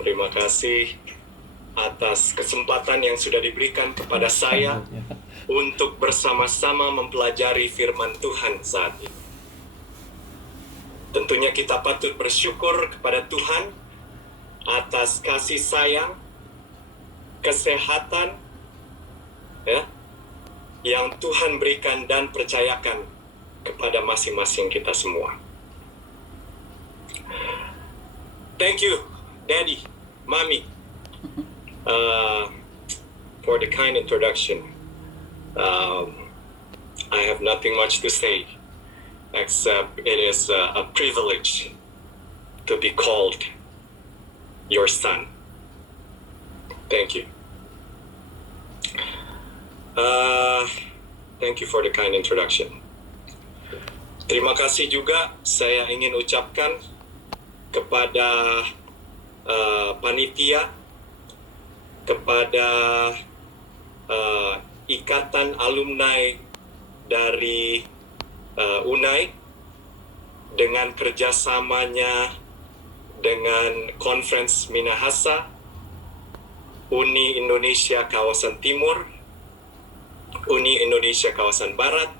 Terima kasih atas kesempatan yang sudah diberikan kepada saya untuk bersama-sama mempelajari firman Tuhan saat ini. Tentunya kita patut bersyukur kepada Tuhan atas kasih sayang, kesehatan, ya, yang Tuhan berikan dan percayakan kepada masing-masing kita semua. Thank you, Daddy, Mommy, for the kind introduction. I have nothing much to say, except it is a privilege to be called your son. Thank you. Thank you for the kind introduction. Terima kasih juga saya ingin ucapkan kepada panitia, kepada ikatan alumni dari UNAI dengan kerjasamanya dengan Conference Minahasa, Uni Indonesia Kawasan Timur, Uni Indonesia Kawasan Barat,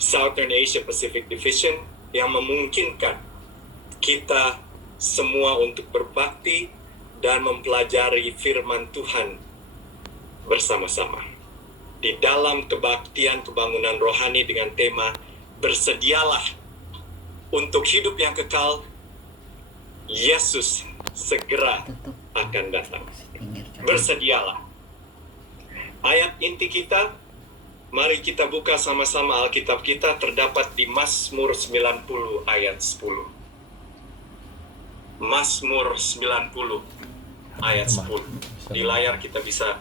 Southern Asia Pacific Division, yang memungkinkan kita semua untuk berbakti dan mempelajari firman Tuhan bersama-sama di dalam kebaktian kebangunan rohani dengan tema bersedialah untuk hidup yang kekal, Yesus segera akan datang. Bersedialah. Ayat inti kita, mari kita buka sama-sama Alkitab kita, terdapat di Mazmur 90 ayat 10. Mazmur 90 ayat 10. Di layar kita bisa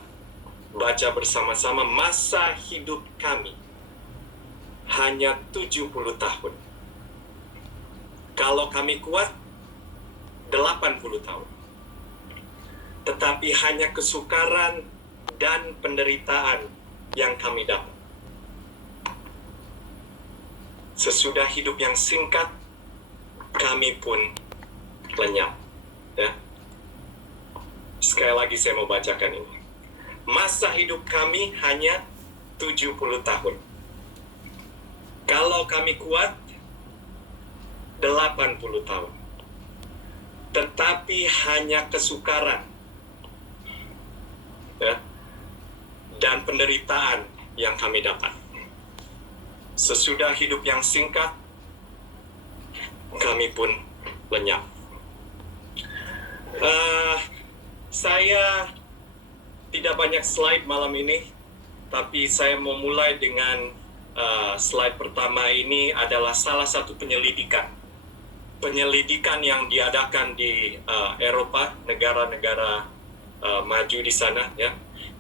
baca bersama-sama. Masa hidup kami hanya 70 tahun. Kalau kami kuat, 80 tahun. Tetapi hanya kesukaran dan penderitaan yang kami dapat. Sesudah hidup yang singkat, kami pun lenyap. Ya. Sekali lagi saya mau bacakan ini. Masa hidup kami hanya 70 tahun. Kalau kami kuat, 80 tahun. Tetapi hanya kesukaran, ya, dan penderitaan yang kami dapat. Sesudah hidup yang singkat, kami pun lenyap. Saya tidak banyak slide malam ini, tapi saya mau mulai dengan slide pertama. Ini adalah salah satu penyelidikan yang diadakan di Eropa, negara-negara maju di sana, ya.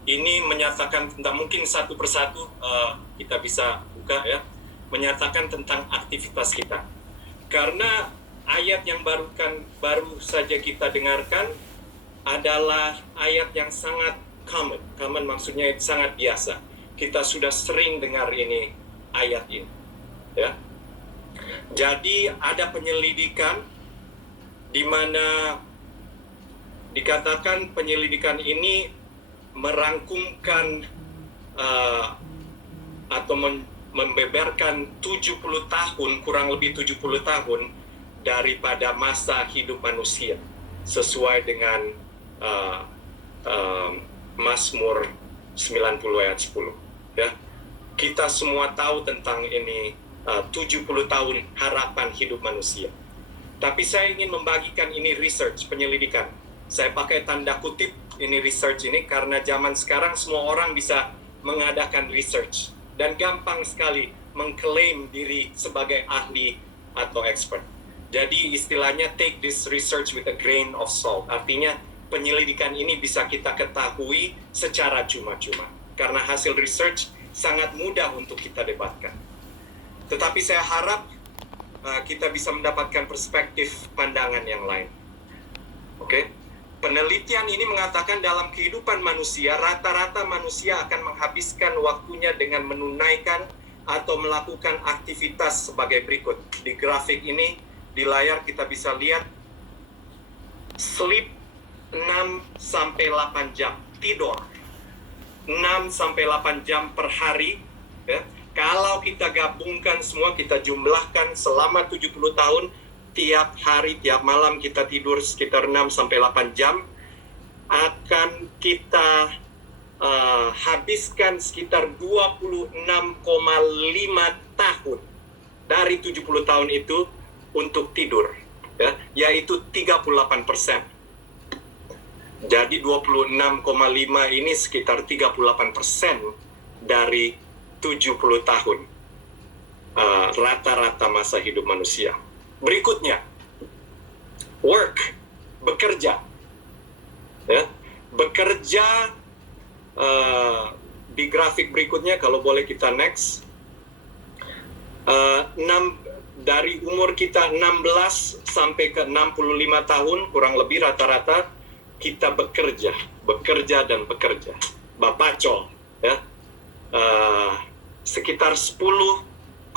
Ini menyatakan tentang, mungkin satu persatu kita bisa buka, ya, menyatakan tentang aktivitas kita. Karena ayat yang baru saja kita dengarkan adalah ayat yang sangat common. Common maksudnya sangat biasa. Kita sudah sering dengar ini, ayat ini, ya. Jadi ada penyelidikan di mana dikatakan penyelidikan ini merangkumkan atau membeberkan 70 tahun, kurang lebih 70 tahun daripada masa hidup manusia, sesuai dengan Mazmur 90 ayat 10. Ya. Kita semua tahu tentang ini, 70 tahun harapan hidup manusia. Tapi saya ingin membagikan ini research, penyelidikan. Saya pakai tanda kutip ini research ini karena zaman sekarang semua orang bisa mengadakan research dan gampang sekali mengklaim diri sebagai ahli atau expert. Jadi istilahnya take this research with a grain of salt. Artinya penyelidikan ini bisa kita ketahui secara cuma-cuma karena hasil research sangat mudah untuk kita debatkan. Tetapi saya harap kita bisa mendapatkan perspektif pandangan yang lain. Oke? Penelitian ini mengatakan dalam kehidupan manusia, rata-rata manusia akan menghabiskan waktunya dengan menunaikan atau melakukan aktivitas sebagai berikut. Di grafik ini, di layar kita bisa lihat sleep 6-8 jam tidur. 6-8 jam per hari, ya. Kalau kita gabungkan semua, kita jumlahkan selama 70 tahun, tiap hari, tiap malam kita tidur sekitar 6-8 jam, akan kita habiskan sekitar 26,5 tahun dari 70 tahun itu untuk tidur, ya, yaitu 38%. Jadi 26,5 ini sekitar 38% dari 70 tahun rata-rata masa hidup manusia. Berikutnya, work, bekerja. Ya, bekerja di grafik berikutnya, kalau boleh kita next. Dari umur kita 16 sampai ke 65 tahun, kurang lebih rata-rata kita bekerja dan bekerja. Bapacol, ya. Sekitar 10,67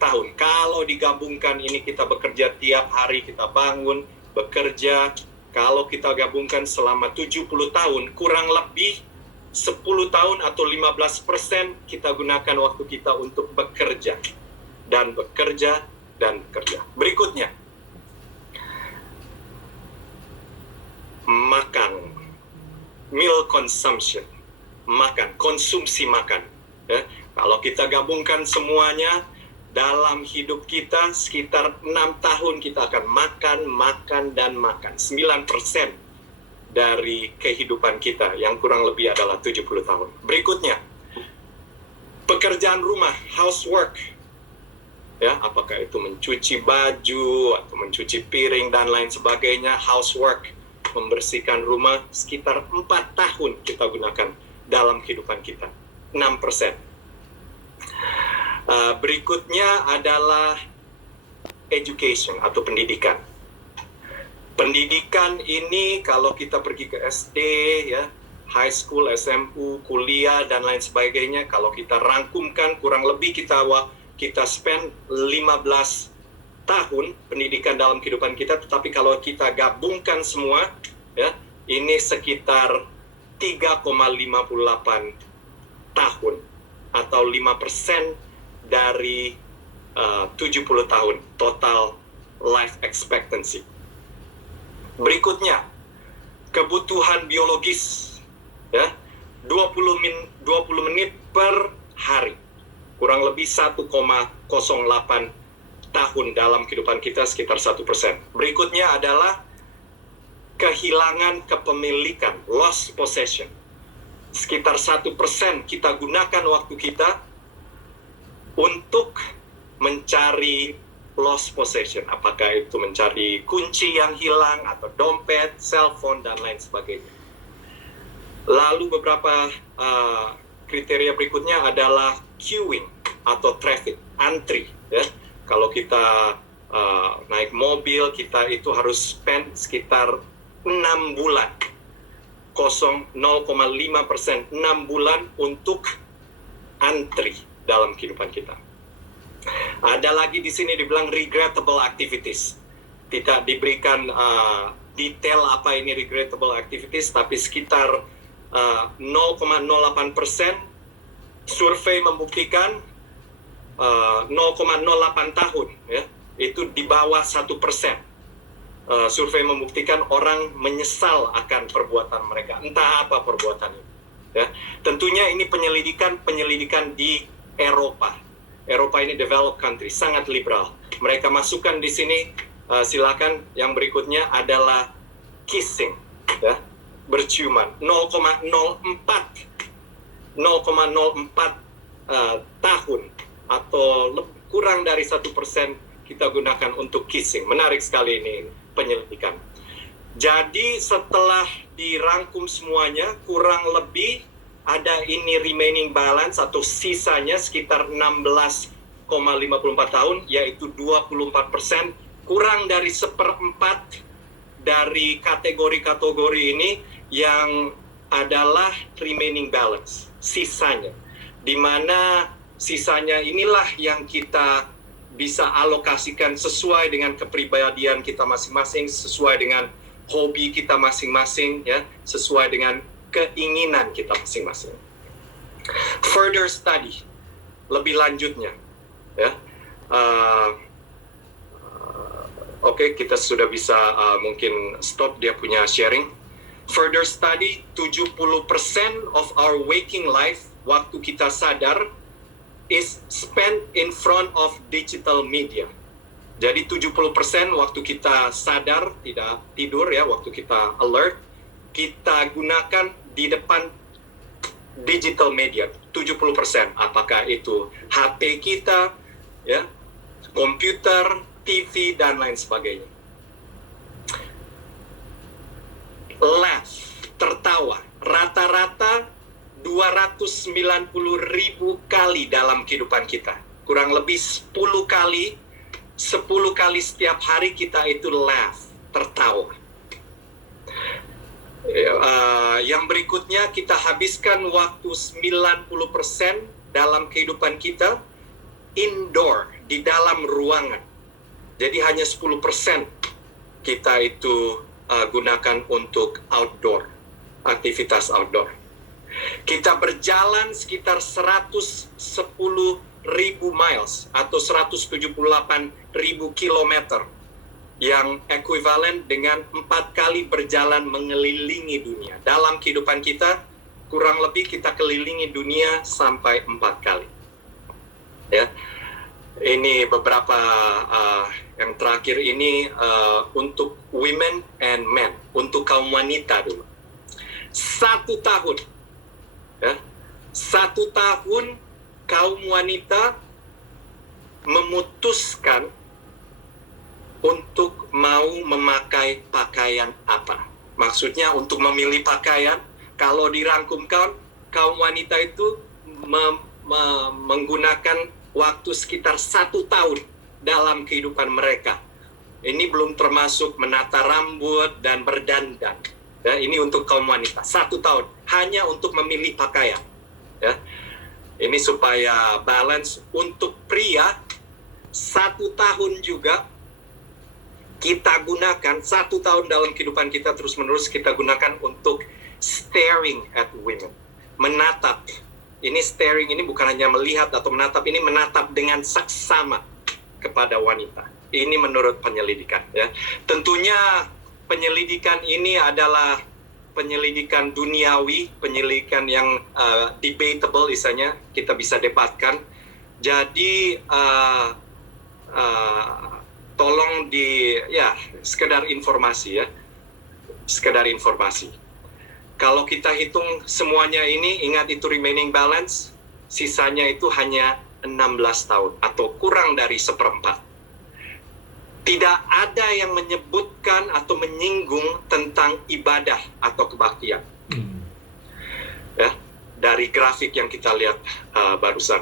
tahun. Kalau digabungkan ini, kita bekerja tiap hari, kita bangun, bekerja. Kalau kita gabungkan selama 70 tahun, kurang lebih 10 tahun atau 15% kita gunakan waktu kita untuk bekerja. Dan bekerja, dan bekerja. Berikutnya, makan. Meal consumption. Makan, konsumsi makan. Ya. Kalau kita gabungkan semuanya, dalam hidup kita sekitar 6 tahun kita akan makan, dan makan. 9% dari kehidupan kita, yang kurang lebih adalah 70 tahun. Berikutnya, pekerjaan rumah, housework. Ya, apakah itu mencuci baju, atau mencuci piring, dan lain sebagainya, housework, membersihkan rumah, sekitar 4 tahun kita gunakan dalam kehidupan kita. 6%. Berikutnya adalah education atau pendidikan. Pendidikan ini kalau kita pergi ke SD, ya, high school, SMU, kuliah, dan lain sebagainya, kalau kita rangkumkan kurang lebih kita spend 15 tahun pendidikan dalam kehidupan kita, tetapi kalau kita gabungkan semua, ya, ini sekitar 3,58 tahun atau 5% dari 70 tahun total life expectancy. Berikutnya, kebutuhan biologis, ya, 20 menit per hari, kurang lebih 1,08 tahun dalam kehidupan kita, sekitar 1%. Berikutnya adalah kehilangan kepemilikan, lost possession. Sekitar 1% kita gunakan waktu kita untuk mencari lost possession. Apakah itu mencari kunci yang hilang, atau dompet, cellphone, dan lain sebagainya. Lalu beberapa kriteria berikutnya adalah queuing atau traffic, antri. Ya. Kalau kita naik mobil, kita itu harus spend sekitar 6 bulan. 0,5%, 6 bulan untuk antri dalam kehidupan kita. Ada lagi di sini dibilang regrettable activities. Tidak diberikan detail apa ini regrettable activities, tapi sekitar 0,08%. Survei membuktikan 0,08 tahun, ya, itu di bawah 1%. Survei membuktikan orang menyesal akan perbuatan mereka, entah apa perbuatan itu. Ya. Tentunya ini penyelidikan di Eropa. Eropa ini developed country, sangat liberal. Mereka masukkan di sini, silakan, yang berikutnya adalah kissing, ya, berciuman. 0,04 tahun atau kurang dari 1% kita gunakan untuk kissing. Menarik sekali ini penyelidikan. Jadi setelah dirangkum semuanya, kurang lebih ada ini remaining balance atau sisanya sekitar 16,54 tahun, yaitu 24%, kurang dari 1/4 dari kategori-kategori ini yang adalah remaining balance, sisanya. Di mana sisanya inilah yang kita bisa alokasikan sesuai dengan kepribadian kita masing-masing, sesuai dengan hobi kita masing-masing, ya, sesuai dengan keinginan kita masing-masing. Further study, lebih lanjutnya, ya. Oke, kita sudah bisa mungkin stop dia punya sharing. Further study, 70% of our waking life, waktu kita sadar, is spent in front of digital media. Jadi 70% waktu kita sadar, tidak tidur ya, waktu kita alert, kita gunakan di depan digital media. 70%, apakah itu HP kita, ya, komputer, TV, dan lain sebagainya. Laugh, tertawa, rata-rata 290.000 kali dalam kehidupan kita. Kurang lebih 10 kali setiap hari kita itu laugh, tertawa. Yang berikutnya, kita habiskan waktu 90% dalam kehidupan kita indoor, di dalam ruangan. Jadi hanya 10% kita itu gunakan untuk outdoor, aktivitas outdoor. Kita berjalan sekitar 110.000 miles atau 178.000 kilometer, yang ekuivalen dengan 4 kali berjalan mengelilingi dunia. Dalam kehidupan kita, kurang lebih kita kelilingi dunia sampai 4 kali. Ya. Ini beberapa yang terakhir ini untuk women and men, untuk kaum wanita dulu. 1 tahun, ya, 1 tahun kaum wanita memutuskan untuk mau memakai pakaian apa. Maksudnya untuk memilih pakaian, kalau dirangkumkan, kaum wanita itu menggunakan waktu sekitar 1 tahun dalam kehidupan mereka. Ini belum termasuk menata rambut dan berdandan. Ya, ini untuk kaum wanita. 1 tahun hanya untuk memilih pakaian. Ya. Ini supaya balance. Untuk pria, 1 tahun juga kita gunakan, 1 tahun dalam kehidupan kita terus-menerus kita gunakan untuk staring at women. Menatap. Ini staring ini bukan hanya melihat atau menatap, ini menatap dengan saksama kepada wanita. Ini menurut penyelidikan, ya. Tentunya penyelidikan ini adalah penyelidikan duniawi, penyelidikan yang debatable, misalnya kita bisa debatkan. Jadi tolong sekedar informasi, ya, sekedar informasi. Kalau kita hitung semuanya ini, ingat itu remaining balance, sisanya itu hanya 16 tahun atau kurang dari 1/4. Tidak ada yang menyebutkan atau menyinggung tentang ibadah atau kebaktian. Ya, dari grafik yang kita lihat barusan.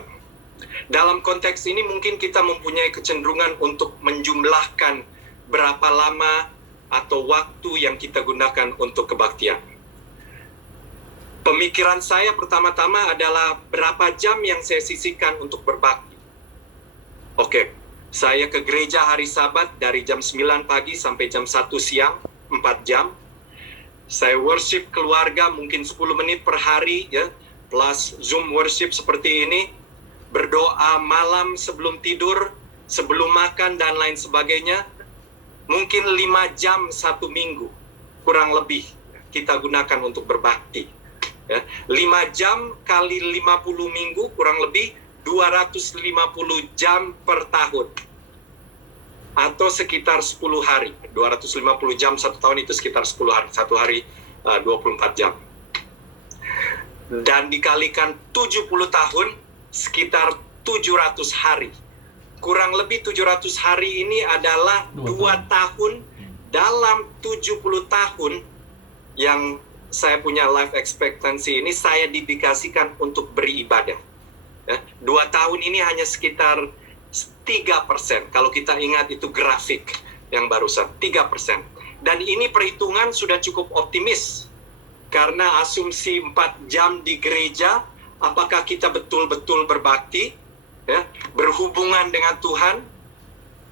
Dalam konteks ini mungkin kita mempunyai kecenderungan untuk menjumlahkan berapa lama atau waktu yang kita gunakan untuk kebaktian. Pemikiran saya pertama-tama adalah berapa jam yang saya sisihkan untuk berbakti. Oke, saya ke gereja hari Sabat dari jam 9 pagi sampai jam 1 siang, 4 jam. Saya worship keluarga mungkin 10 menit per hari, ya, plus Zoom worship seperti ini. Berdoa malam sebelum tidur, sebelum makan, dan lain sebagainya. Mungkin 5 jam 1 minggu, kurang lebih kita gunakan untuk berbakti. Ya, 5 jam kali 50 minggu, kurang lebih 250 jam per tahun. Atau sekitar 10 hari. 250 jam 1 tahun itu sekitar 10 hari. 1 hari 24 jam. Dan dikalikan 70 tahun, sekitar 700 hari. Kurang lebih 700 hari ini adalah 2 tahun dalam 70 tahun yang saya punya life expectancy ini saya dedikasikan untuk beribadah. Ya, 2 tahun ini hanya sekitar 3%. Kalau kita ingat itu grafik yang barusan, 3%. Dan ini perhitungan sudah cukup optimis. Karena asumsi 4 jam di gereja, apakah kita betul-betul berbakti, ya, berhubungan dengan Tuhan?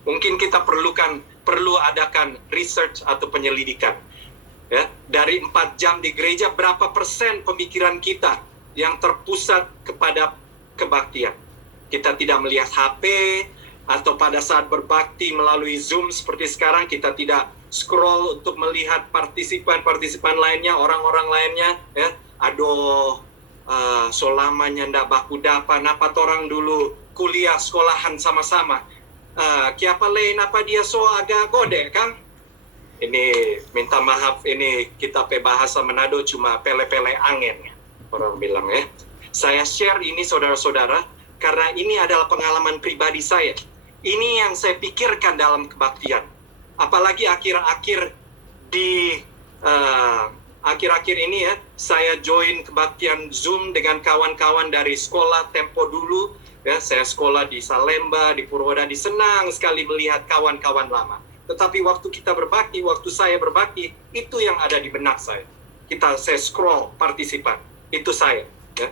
Mungkin kita perlu adakan research atau penyelidikan. dari 4 jam di gereja, berapa persen pemikiran kita yang terpusat kepada kebaktian? Kita tidak melihat HP, atau pada saat berbakti melalui Zoom seperti sekarang, kita tidak scroll untuk melihat partisipan-partisipan lainnya, orang-orang lainnya, ya. Aduh, so lamanya ndak baku dapa, napa orang dulu kuliah sekolahan sama-sama. Kiapa lain apa dia so agak gode, Kang? Ini minta maaf, ini kita pe bahasa Manado cuma pele-pele angin, orang bilang ya. Saya share ini saudara-saudara karena ini adalah pengalaman pribadi saya. Ini yang saya pikirkan dalam kebaktian. Apalagi akhir-akhir ini ya, saya join kebaktian Zoom dengan kawan-kawan dari sekolah tempo dulu. Ya, saya sekolah di Salemba, di Purwodadi, senang sekali melihat kawan-kawan lama. Tetapi waktu kita berbakti, waktu saya berbakti, itu yang ada di benak saya. Saya scroll partisipan, itu saya. Ya.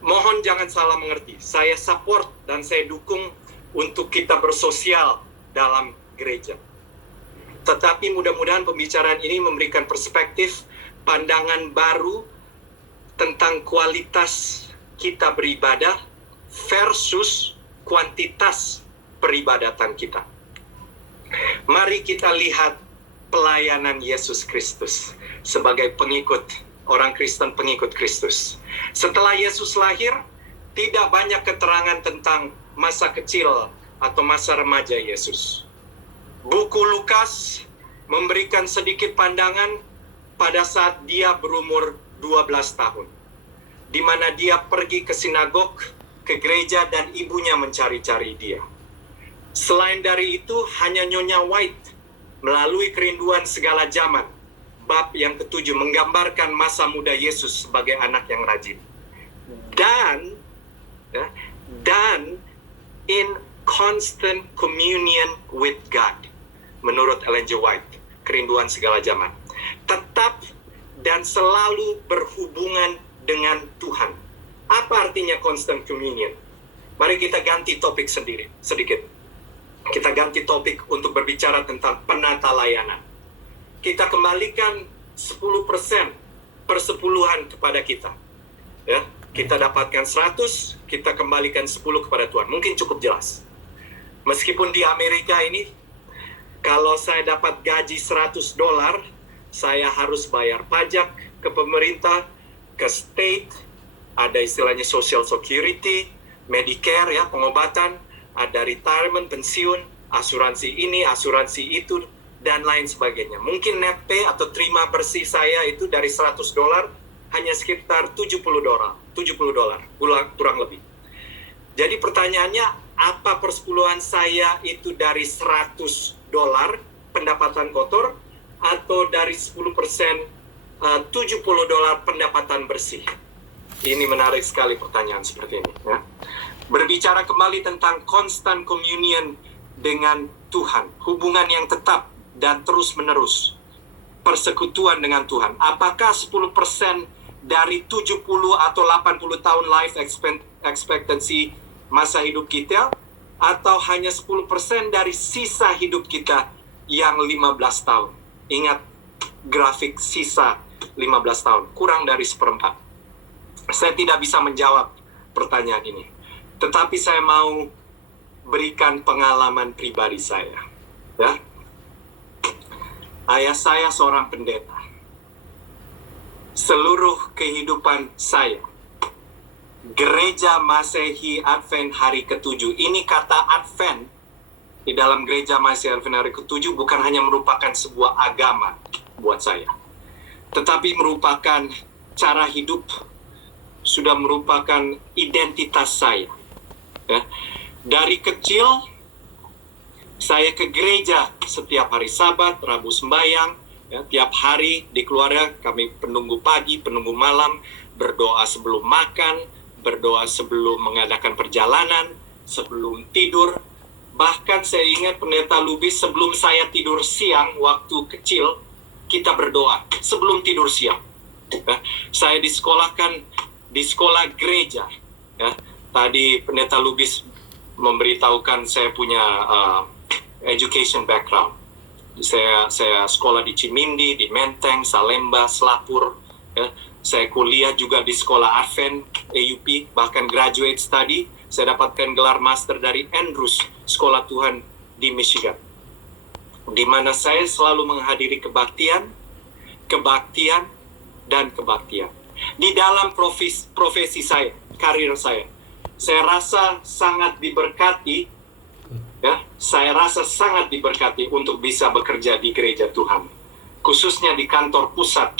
Mohon jangan salah mengerti, saya support dan saya dukung untuk kita bersosial dalam gereja. Tetapi mudah-mudahan pembicaraan ini memberikan perspektif, pandangan baru tentang kualitas kita beribadah versus kuantitas peribadatan kita. Mari kita lihat pelayanan Yesus Kristus sebagai pengikut, orang Kristen pengikut Kristus. Setelah Yesus lahir, tidak banyak keterangan tentang masa kecil atau masa remaja Yesus. Buku Lukas memberikan sedikit pandangan pada saat dia berumur 12 tahun. Di mana dia pergi ke sinagog, ke gereja, dan ibunya mencari-cari dia. Selain dari itu, hanya Nyonya White melalui kerinduan segala zaman. Bab yang ke-7 menggambarkan masa muda Yesus sebagai anak yang rajin. Dan in constant communion with God. Menurut Ellen G. White, kerinduan segala zaman. Tetap dan selalu berhubungan dengan Tuhan. Apa artinya constant communion? Mari kita ganti topik sedikit. Kita ganti topik untuk berbicara tentang penata layanan. Kita kembalikan 10% persepuluhan kepada kita. Ya, kita dapatkan 100, kita kembalikan 10 kepada Tuhan. Mungkin cukup jelas. Meskipun di Amerika ini, kalau saya dapat gaji $100, saya harus bayar pajak ke pemerintah, ke state, ada istilahnya Social Security, Medicare ya, pengobatan, ada retirement, pensiun, asuransi ini, asuransi itu, dan lain sebagainya. Mungkin net pay atau terima bersih saya itu dari $100 hanya sekitar $70, kurang lebih. Jadi pertanyaannya, apa persepuluhan saya itu dari $100 pendapatan kotor atau dari 10% $70 pendapatan bersih? Ini menarik sekali pertanyaan seperti ini ya. Berbicara kembali tentang constant communion dengan Tuhan, hubungan yang tetap dan terus-menerus, persekutuan dengan Tuhan. Apakah 10% dari 70 atau 80 tahun life expectancy masa hidup kita, atau hanya 10% dari sisa hidup kita yang 15 tahun? Ingat grafik sisa 15 tahun, kurang dari 1/4. Saya tidak bisa menjawab pertanyaan ini. Tetapi saya mau berikan pengalaman pribadi saya. Ya. Ayah saya seorang pendeta. Seluruh kehidupan saya, Gereja Masehi Advent hari ke-7. Ini kata Advent di dalam Gereja Masehi Advent hari ke-7 bukan hanya merupakan sebuah agama buat saya, tetapi merupakan cara hidup, sudah merupakan identitas saya. Ya. Dari kecil saya ke gereja setiap hari Sabat, Rabu sembahyang, ya, tiap hari di keluarga kami penunggu pagi, penunggu malam, berdoa sebelum makan, berdoa sebelum mengadakan perjalanan, sebelum tidur. Bahkan saya ingat Pendeta Lubis sebelum saya tidur siang waktu kecil, kita berdoa sebelum tidur siang. Ya. Saya disekolahkan di sekolah gereja. Ya. Tadi Pendeta Lubis memberitahukan saya punya education background. Saya sekolah di Cimindi, di Menteng, Salemba, Selapur. Ya. Saya kuliah juga di sekolah Advent, AUP, bahkan graduate study. Saya dapatkan gelar master dari Andrews, Sekolah Tuhan di Michigan. Di mana saya selalu menghadiri kebaktian, dan kebaktian. Di dalam profesi saya, karir saya rasa sangat diberkati. Ya, saya rasa sangat diberkati untuk bisa bekerja di gereja Tuhan, khususnya di kantor pusat